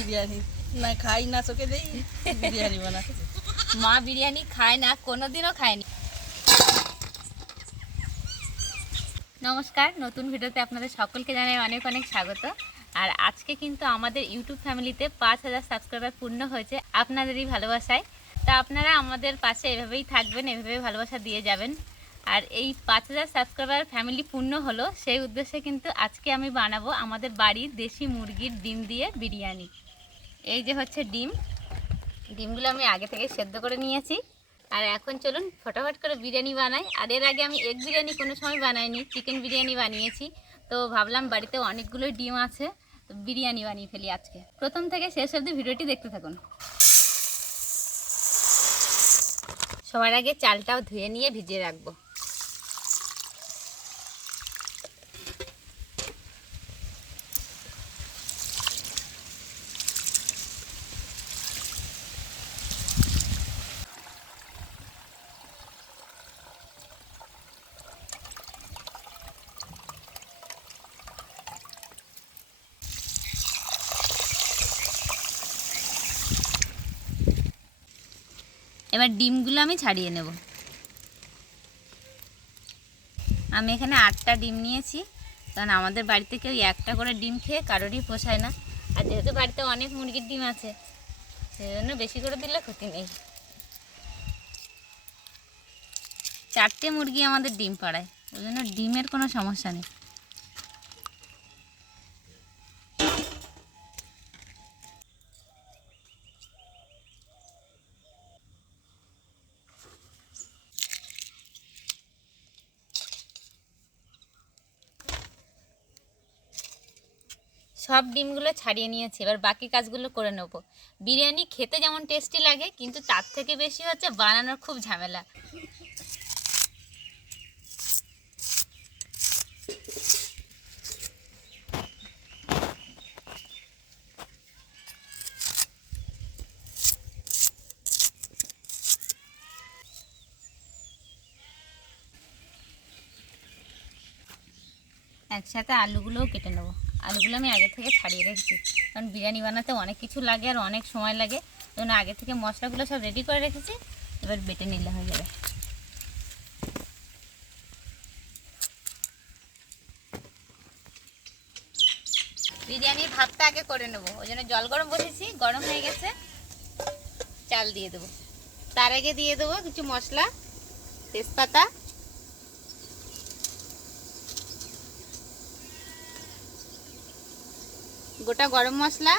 বিরিয়ানি না খাই না, চোখে দেই বিরিয়ানি বানাচ্ছে। মা বিরিয়ানি খায় না, কোনোদিনও খায়নি। নমস্কার, নতুন ভিডিওতে আপনাদের সকলকে জানাই অনেক অনেক স্বাগত। আর আজকে কিন্তু আমাদের ইউটিউব ফ্যামিলিতে 5000 সাবস্ক্রাইবার পূর্ণ হয়েছে আপনাদেরই ভালোবাসায়। তা আপনারা আমাদের পাশে এভাবেই থাকবেন, এভাবেই ভালোবাসা দিয়ে যাবেন। আর এই 5000 সাবস্ক্রাইবার ফ্যামিলি পূর্ণ হলো, সেই উদ্দেশ্যে কিন্তু আজকে আমি বানাবো আমাদের বাড়ির দেশি মুরগির ডিম দিয়ে বিরিয়ানি। এই যে হচ্ছে ডিমগুলো আমি আগে থেকে সেদ্ধ করে নিয়েছি। আর এখন চলুন ফটাফট করে বিরিয়ানি বানাই। আর এর আগে আমি এগ বিরিয়ানি কোনো সময় বানাইনি, চিকেন বিরিয়ানি বানিয়েছি। তো ভাবলাম বাড়িতে অনেকগুলো ডিম আছে, তো বিরিয়ানি বানিয়ে ফেলি আজকে। প্রথম থেকে শেষ অবধি ভিডিওটি দেখতে থাকুন। সবার আগে চালটাও ধুয়ে নিয়ে ভিজিয়ে রাখবো। এবার ডিমগুলো আমি ছাড়িয়ে নেব। আমি এখানে 8টা ডিম নিয়েছি, কারণ আমাদের বাড়িতে কেউ একটা করে ডিম খেয়ে কারোরই পোষায় না। আর যেহেতু বাড়িতে অনেক মুরগির ডিম আছে, সেজন্য বেশি করে দিলে ক্ষতি নেই। 4টে মুরগি আমাদের ডিম পাড়ায়, ওই জন্য ডিমের কোনো সমস্যা নেই। সব ডিমগুলো ছাড়িয়ে নিয়েছি, এবার বাকি কাজগুলো করে নেব। বিরিয়ানি খেতে যেমন টেস্টি লাগে, কিন্তু তার থেকে বেশি হচ্ছে বানানোর খুব ঝামেলা। একসাথে আলুগুলোও কেটে নেবো। আলুগুলো আমি আগে থেকে ছাড়িয়ে রেখেছি, কারণ বিরিয়ানি বানাতে অনেক কিছু লাগে আর অনেক সময় লাগে। জন্য আগে থেকে মশলাগুলো সব রেডি করে রেখেছি, এবার বেটে নিলে হয়ে যাবে। বিরিয়ানির ভাতটা আগে করে নেবো, ওই জন্য জল গরম বসেছি, গরম হয়ে গেছে। চাল দিয়ে দেবো। তার আগে দিয়ে দেবো কিছু মশলা, তেজপাতা, গোটা গরম মশলা,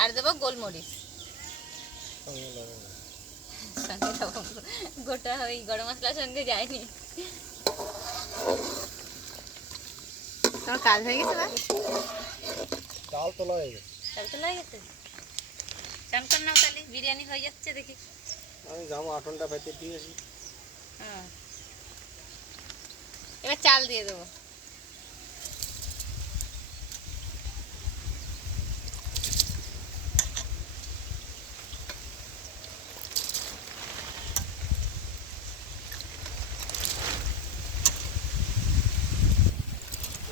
আর দেবো গোলমরিচ। গোটা ওই গরম মশলার সঙ্গে যায়নি। তোমার কাজ হয়ে গেছে? বা চাল তোলা হয়ে গেছে। চাল তোলা হয়ে গেছে, চান কর নাও, তাহলে বিরিয়ানি হয়ে যাচ্ছে দেখি। আমি যাবো আটনটা পাইতে দিয়ে আসি। হ্যাঁ, এবার চাল দিয়ে দেবো।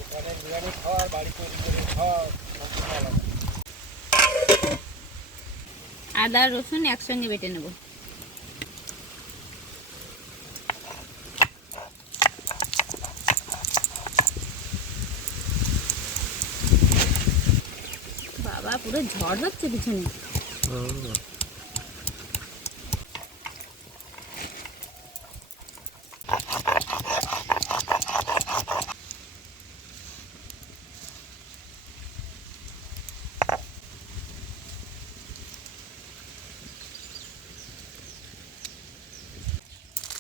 ওখানে বিরিয়ানি খাওয়ার বাড়ি তৈরি করে খাওয়া আলাদা। আদা রসুন একসঙ্গে বেটে নেব। বাবা, পুরো ঝড় হচ্ছে পিছনে।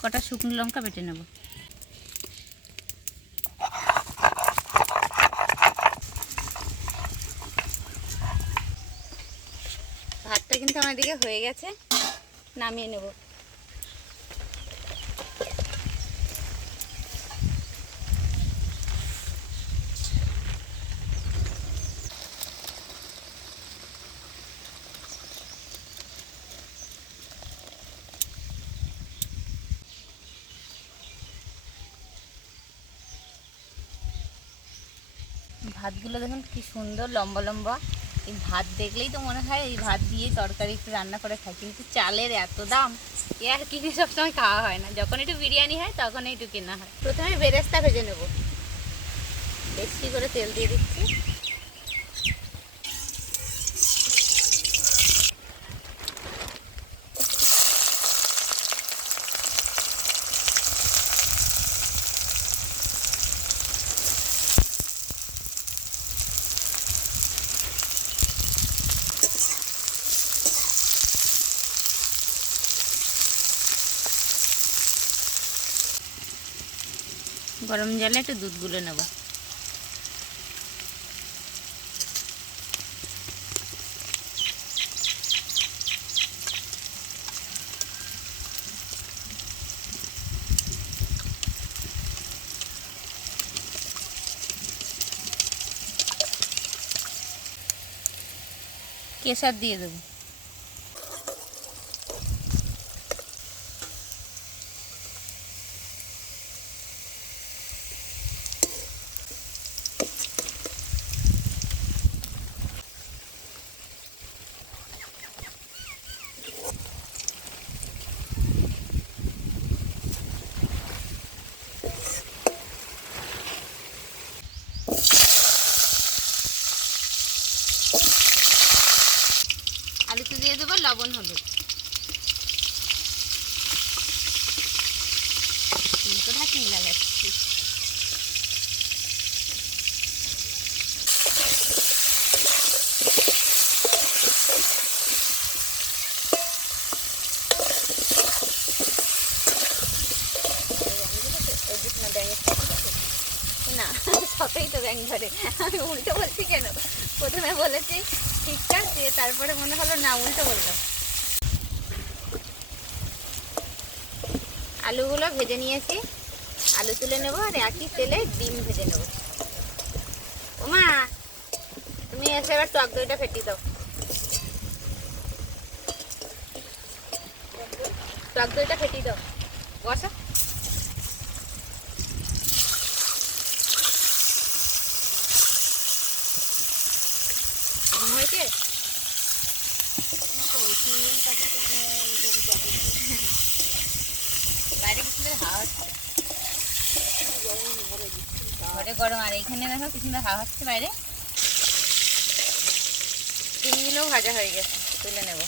কটা শুকনো লঙ্কা বেটে নেব। ভাতটা কিন্তু আমার দিকে হয়ে গেছে, নামিয়ে নেব। ভাতগুলো দেখুন কি সুন্দর লম্বা লম্বা। এই ভাত দেখলেই তো মনে হয় এই ভাত দিয়ে তরকারি একটু রান্না করে খাই, কিন্তু চালের এত দাম এ আর কিনে সবসময় খাওয়া হয় না। যখন একটু বিরিয়ানি হয় তখন একটু কেনা হয়। প্রথমে বেরেস্তা ভেজে নেব, বেশি করে তেল দিয়ে দিচ্ছি। গরম জলে একটু দুধ গুলে নেব। কেশর দিয়ে দেবো। আলুতে দিয়ে দেবো লবণ হলুদ। ঢাকি লাগাচ্ছি। না সবই তো ব্যাং ধরে, আমি উল্টো বলছি কেন? প্রথমে বলেছি ঠিকঠাক দিয়ে তারপরে মনে হলো না উল্টো বললাম। আলুগুলো ভেজে নিয়েছি, আলু তুলে নেবো আর একই তেলে ডিম ভেজে নেবো। ওমা তুমি এসে এবার টক দইটা ফেটিয়ে দাও। টক দইটা ফেটিয়ে দাও, বসো। হয়েছে বাইরে কি সুন্দর হাওয়া হচ্ছে, ঘরে গরম আর এইখানে দেখো কি সুন্দর হাওয়া হচ্ছে বাইরে। ডিমগুলোও ভাজা হয়ে গেছে, তুলে নেব।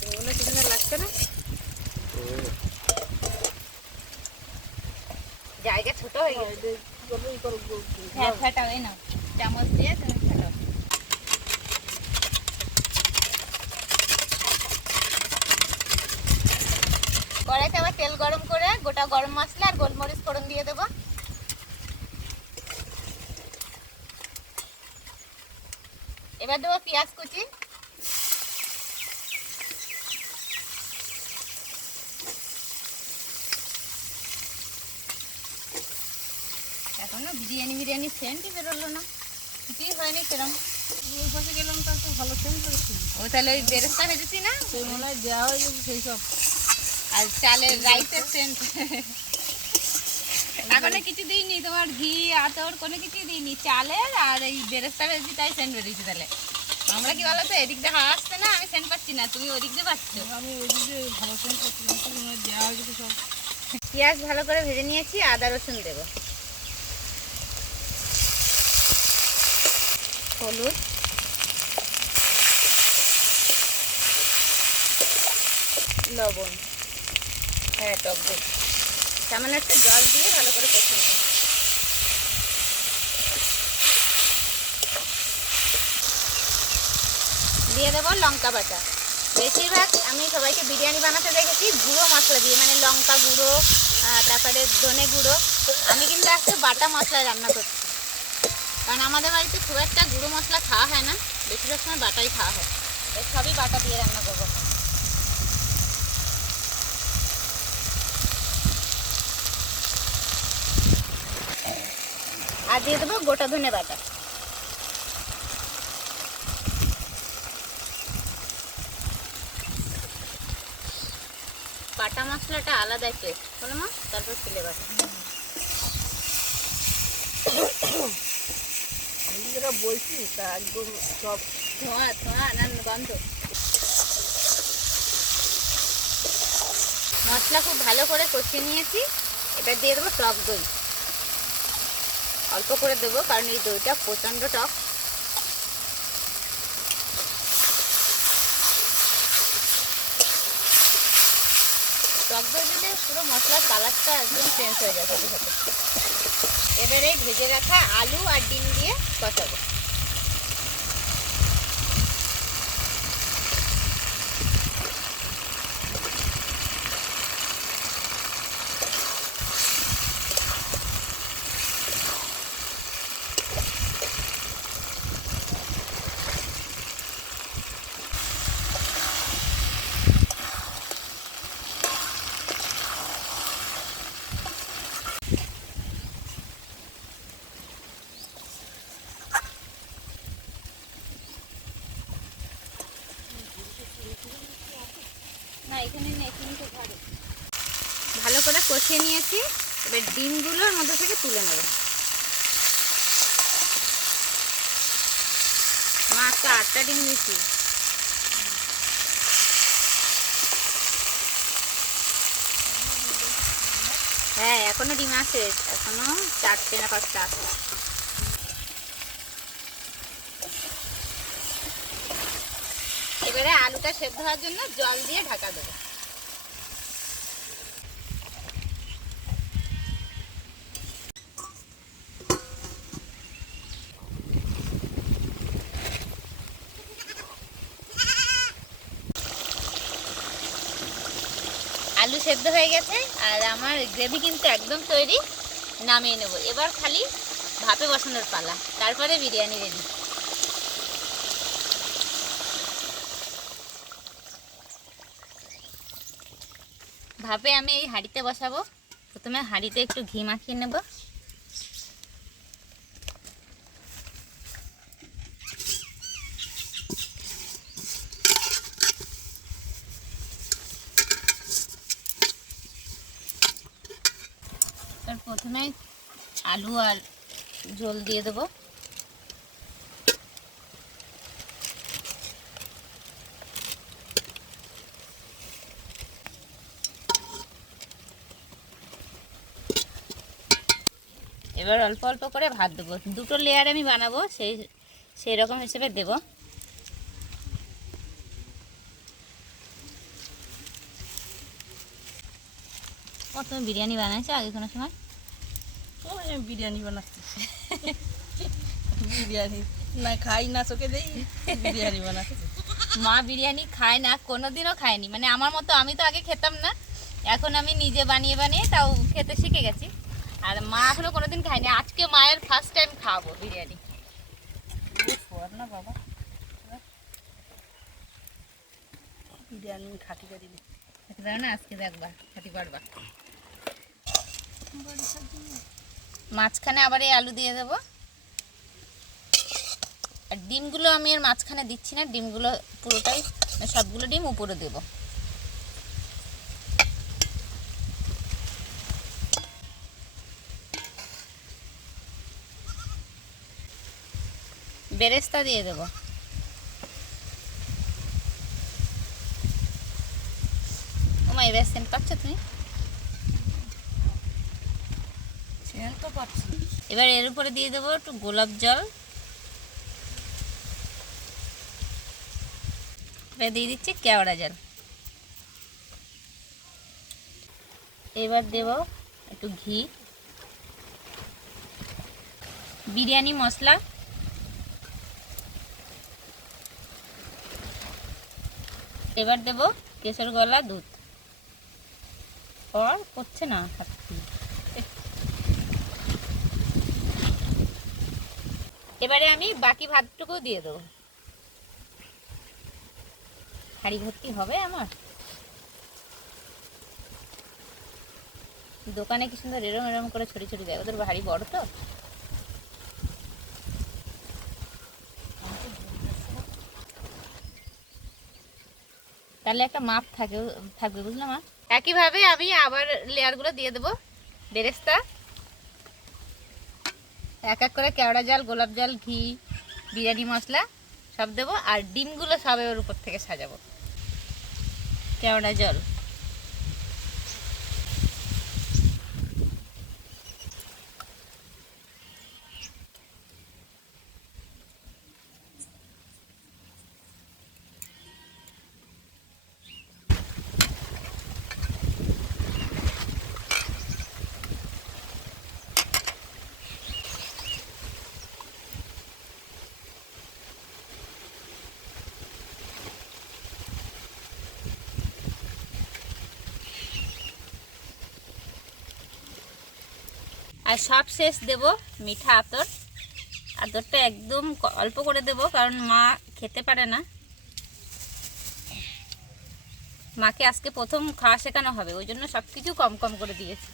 ডিমগুলো কি সুন্দর লাগছে না? জায়গা ছোট হয়ে গেছে। হ্যাঁ ফাটাও, এই নাও চামচ দিয়ে তুমি ফাটাও। কড়াইতে আবার তেল গরম করে গোটা গরম মশলা আর গোলমরিচ ফোড়ন দিয়ে দেবো। এবার দেবো পেঁয়াজ কুচি, এখনো বিরিয়ানি সেন্টই বেরোলো না, কিছুই হয়নি সেরকম। ওই পাশে গেলাম তার তো ভালো সেন্ট করেছিল। ও তাহলে ওই বেরেস্তা ভেজেছি না, সেই মনে হয় দেওয়া হয়ে গেছে সেই সব। আর চালের রাইসের সেন্ট। এখনো কিছু দিইনি, তোমার ঘি আতর কোনো কিছুই দিইনি, চালের আর এই বেরেস্তা ভেজেছি তাই সেন্ট বেরিয়েছি। তাহলে আমরা কি বলো তো, এদিক দিয়ে হাওয়া আসছে না, আমি সেন্ট পাচ্ছি না, তুমি ওদিক দিয়ে পাচ্ছ। আমি ওইদিকে ভালো সেন্ট করছিলাম, তো মনে হয় দেওয়া হয়ে গেছে সব। পেঁয়াজ ভালো করে ভেজে নিয়েছি, আদা রসুন দেবো, হলুদ, লবণ, হ্যাঁ টক দই, সামান্য একটু জল দিয়ে ভালো করে কষে নেব। দিয়ে দেবো লঙ্কা বাটা। বেশিরভাগ আমি সবাইকে বিরিয়ানি বানাতে দেখেছি গুঁড়ো মশলা দিয়ে, মানে লঙ্কা গুঁড়ো, তারপরে ধনে গুঁড়ো। আমি কিন্তু আজকে বাটা মশলায় রান্না করছি, কারণ আমাদের বাড়িতে খুব একটা গুঁড়ো মশলা খাওয়া হয় না, বেশিরভাগ সময় বাটাই খাওয়া হয়, সবই বাটা দিয়ে রান্না করবো। আর দিয়ে দেবো গোটা ধনে বাটা। বাটা মশলাটা আলাদা টেস্ট বলো মা, তারপর ছেলে বাটা। আমি যেটা বলছি তা একদম সব ধোঁয়া ধোঁয়া না গন্ধ। মশলা খুব ভালো করে কষিয়ে নিয়েছি। এবার দিয়ে দেবো টক দই, অল্প করে দেবো কারণ এই দইটা প্রচণ্ড টক। টক দই দিলে পুরো মশলার কালারটা একদম চেঞ্জ হয়ে যায় সাথে সাথে। এবারে ভেজে রাখা আলু আর ডিম দিয়ে কষাবো। না এখানে নেই, কিন্তু ঘরে ভালো করে কষিয়ে নিয়েছি। এবার ডিমগুলোর মধ্যে থেকে তুলে নেব। মা আজকে 8টা ডিম দিয়েছি। হ্যাঁ এখনো ডিম আছে, এখনো 4টে না 5টা আছে। এবারে আলুটা সেদ্ধ হওয়ার জন্য জল দিয়ে ঢাকা দেবো। আলু সেদ্ধ হয়ে গেছে আর আমার গ্রেভি কিন্তু একদম তৈরি। নামিয়ে নেব। এবার খালি ভাপে বসানোর পালা, তারপরে বিরিয়ানি রেডি। ভাপে আমি এই হাঁড়িতে বসাবো। প্রথমে হাঁড়িতে একটু ঘি মাখিয়ে নেব। প্রথমে আলু আর ঝোল দিয়ে দেবো। এবার অল্প অল্প করে ভাত দেবো। 2টো লেয়ার আমি বানাবো, সেই রকম হিসেবে দেবো। তুমি বিরিয়ানি বানাইছো আগে কোনো সময়? আমি বিরিয়ানি বানাচ্ছি। বিরিয়ানি না খাই না, চোখে দেই বিরিয়ানি বানাচ্ছি। মা বিরিয়ানি খায় না, কোনোদিনও খায়নি। মানে আমার মতো, আমি তো আগে খেতাম না, এখন আমি নিজে বানিয়ে বানিয়ে তাও খেতে শিখে গেছি। আর মা এখনো কোনোদিন খায়নি। আজকে মায়ের ফার্স্ট টাইম খাওয়াবো বিরিয়ানি। না বাবা, বিরিয়ানি খাটি করে দিবি না, আজকে দেখবা খাটি পারবা। মাঝখানে আবার এই আলু দিয়ে দেবো। আর ডিমগুলো আমি এর মাঝখানে দিচ্ছি না, ডিমগুলো পুরোটাই, সবগুলো ডিম উপরে দেব। বেরেস্তা দিয়ে দেবো। ওমা এবার সেন্ট পাচ্ছ তুমি? তো পাচ্ছি। এবার এর উপরে দিয়ে দেবো একটু গোলাপ জল। এবার দিয়ে দিচ্ছি কেওড়া জল। এবার দেব একটু ঘি, বিরিয়ানি মশলা, এবার দেব কেশর গলা দুধ। আর করছে না হাত। এবারে আমি বাকি ভাতটুকু দিয়ে দেবো। হাঁড়ি ভর্তি হবে আমার। দোকানে কি সুন্দর এরম এরম করে ছড়ি ছড়ি দেয়, ওদের হাঁড়ি বড় তো। তাহলে একটা মাপ থাকবে বুঝলাম। একইভাবে আমি আবার লেয়ারগুলো দিয়ে দেবো বেরেস্তা, এক এক করে কেওড়া জল, গোলাপ জল, ঘি, বিরিয়ানি মশলা সব দেবো, আর ডিমগুলো সব এর উপর থেকে সাজাবো। কেওড়া জল, আর সব শেষ দেব মিঠা আতর। আতরটা একদম অল্প করে দেব, কারণ মা খেতে পারে না। মাকে আজকে প্রথম খাওয়া শেখানো হবে, ওই জন্য সব কিছু কম কম করে দিয়েছি।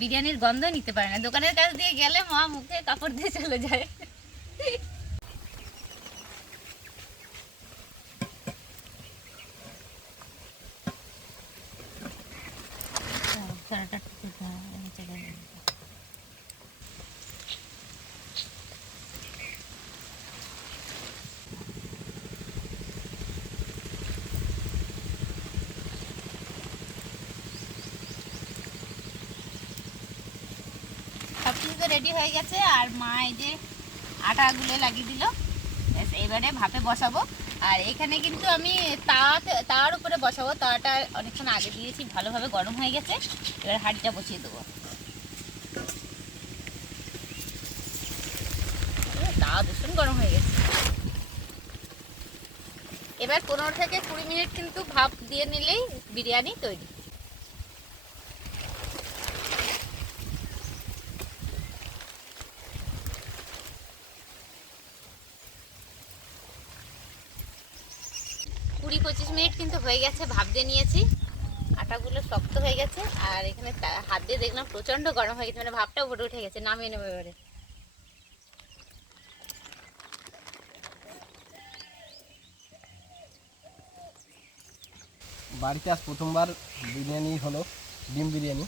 বিরিয়ানির গন্ধ নিতে পারে না, দোকানের কাছ দিয়ে গেলে মা মুখে কাপড় দিয়ে চলে যায়। সব কিছু তো রেডি হয়ে গেছে, আর মা এই যে আটাগুলো লাগিয়ে দিল। এবারে ভাপে বসাবো। আর এখানে কিন্তু আমি তাওয়ার উপরে বসাবো। তাওয়াটা অনেকক্ষণ আগে দিয়েছি, ভালোভাবে গরম হয়ে গেছে। এবার হাঁড়িটা বসিয়ে দেবো। তাওয়া ভীষণ গরম হয়ে গেছে। এবার 15 থেকে 20 মিনিট কিন্তু ভাপ দিয়ে নিলেই বিরিয়ানি তৈরি। কুড়ি 25 মিনিট কিন্তু হয়ে গেছে, ভাপ দিয়ে নিয়েছি। আটাগুলো শক্ত হয়ে গেছে, আর এখানে হাত দিয়ে দেখলাম প্রচন্ড গরম হয়ে গেছে, মানে ভাপটাও ফুটে উঠে গেছে। নামিয়ে নেবো এবারে। বাড়িতে আজ প্রথমবার বিরিয়ানি হলো, ডিম বিরিয়ানি।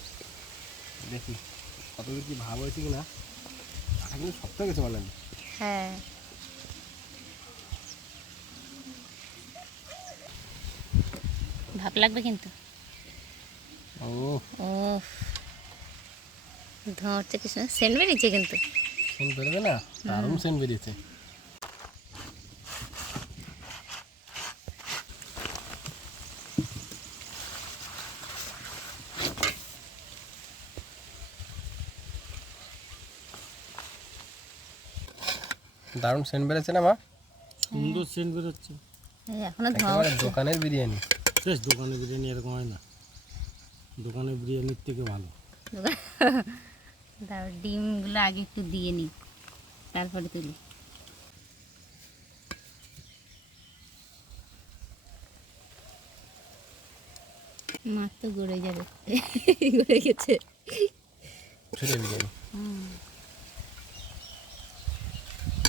দেখি কতদূর কি ভাব হয়েছে কিনা। আটা কিন্তু শক্ত হয়ে গেছে বলেন। হ্যাঁ, ভাপ লাগবে কিন্তু। ও ও ধোঁয়া হচ্ছে, কিছু সেন্ট বেরিয়েছে কিন্তু। সেন্ট বেরোবে না, দারুণ সেন্ট বেরিয়েছে। দারুণ সেন্ট বেরোচ্ছে না মা? সুন্দর সেন্ট বেরোচ্ছে। এখনো ধোঁয়া একেবারে হচ্ছে। দোকানের বিরিয়ানি। বেশ, দোকানের বিরিয়ানি এরকম হয় না, দোকানের বিরিয়ানির থেকে ভালো। দাও, ডিমগুলো আগে একটু দিয়ে নিই, তারপরে তুলি। মাছ তো গড়ে যাবে, গড়ে গেছে। ছুটে বিরিয়ানি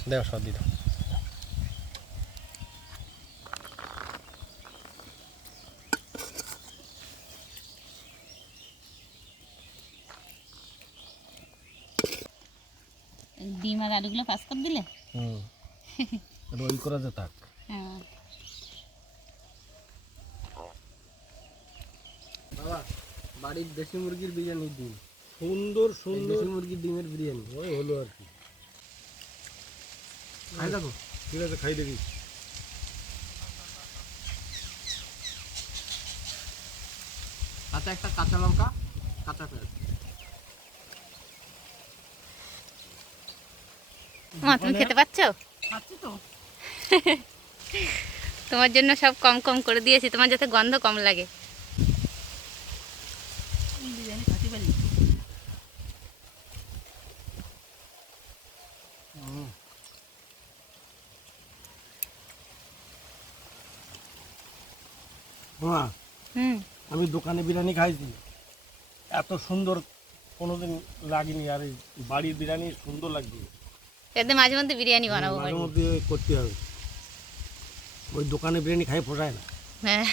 দেও, সব দিত। ডিম আর আলুগুলো পাস করে দিলে। রোল করা যে থাক। হ্যাঁ, বাবা বাড়ির দেশি মুরগির বিরিয়ানির ডিম, সুন্দর সুন্দর দেশি মুরগির ডিমের বিরিয়ানি ওই হলো আর কি। খাই দেখো। ঠিক আছে, খাই দেখি। আচ্ছা, একটা কাঁচা লঙ্কা, কাঁচা পেঁয়াজ। মা তুমি খেতে পাচ্ছো? খাচ্ছি তো। তোমার জন্য সব কম কম করে দিয়েছি, তোমার যাতে গন্ধ কম লাগে। বিরিয়ানি খাতে পারি। মা, হুম, আমি দোকানে বিরিয়ানি খাইছি, এত সুন্দর কোনোদিন লাগেনি। আর এই বাড়ির বিরিয়ানি সুন্দর লাগবে। এতে মাঝে মধ্যে বিরিয়ানি বানাবো মাঝে বাড়ি। মধ্যে করতে হবে। ওই দোকানে বিরিয়ানি খাই পোষায় না। হ্যাঁ,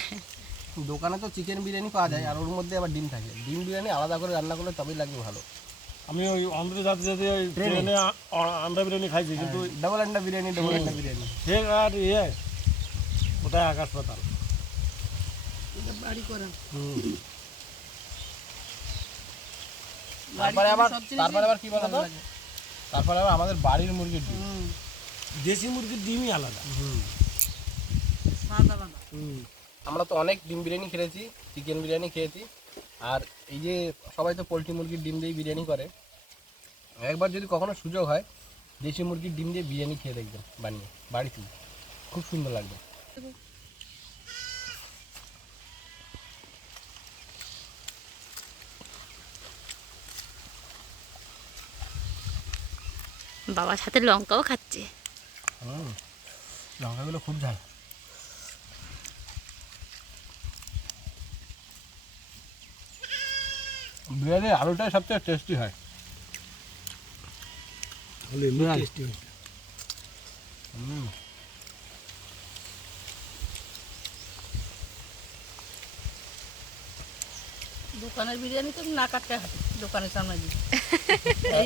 দোকানে তো চিকেন বিরিয়ানি পাওয়া যায় আর ওর মধ্যে আবার ডিম থাকে। ডিম বিরিয়ানি আলাদা করে রান্না করলে তবেই লাগবে ভালো। আমি ওই অন্ধ্র জাতি ওই ট্রেনে আন্ডা বিরিয়ানি খাইছি, কিন্তু ডাবল আন্ডা বিরিয়ানি, ডাবল আন্ডা বিরিয়ানি। সে আর ওটাই আকাশ পাতাল। এটা বাড়ি করা। তারপরে আবার সবচেয়ে কি বলো তো, তারপরে আবার আমাদের বাড়ির মুরগির ডিম। দেশি মুরগির ডিমই আলাদা। স্বাদ আলাদা। আমরা তো অনেক ডিম বিরিয়ানি খেয়েছি, চিকেন বিরিয়ানি খেয়েছি, আর এই যে সবাই তো পোলট্রি মুরগির ডিম দিয়েই বিরিয়ানি করে। একবার যদি কখনো সুযোগ হয় দেশি মুরগির ডিম দিয়ে বিরিয়ানি খেয়ে দেখবেন বানিয়ে বাড়িতে, খুব সুন্দর লাগবে। বাবার সাথে লঙ্কাও খাচ্ছে। লঙ্কাগুলো খুব ঝাল। বিরিয়ানির আলুটাই সবচেয়ে টেস্টি হয়। টেস্টি হয়েছে। দোকানের বিরিয়ানি তো না কাটতে হাঁটি দোকানের সামনে দিয়ে।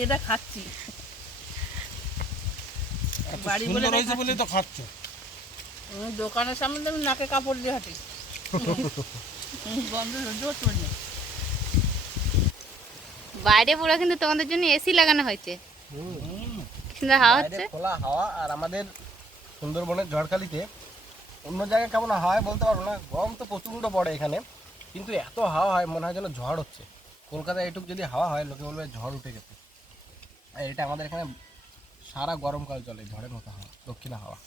এটা খাচ্ছি বাড়ি বলে সুন্দর হয়েছে বলেই তো খাচ্ছ। দোকানের সামনে তো আমি নাকে কাপড় দিয়ে হাঁটি। বন্ধ জোর চলে। বাইরে পুরো কিন্তু তোমাদের জন্য এসি লাগানো হয়েছে, কি সুন্দর হাওয়া হচ্ছে। বাইরে খোলা হাওয়া, আর আমাদের সুন্দরবনের ঝড়খালিতে অন্য জায়গায় কেমন হয় বলতে পারবো না, গরম তো প্রচণ্ড পড়ে এখানে, কিন্তু এত হাওয়া হয় মনে হয় যেন ঝড় হচ্ছে। কলকাতায় এটুকু যদি হাওয়া হয় লোকে বলবে ঝড় উঠে গেছে, আর এটা আমাদের এখানে সারা গরমকাল চলে ঝড়ের মতো হাওয়া, দক্ষিণা হাওয়া।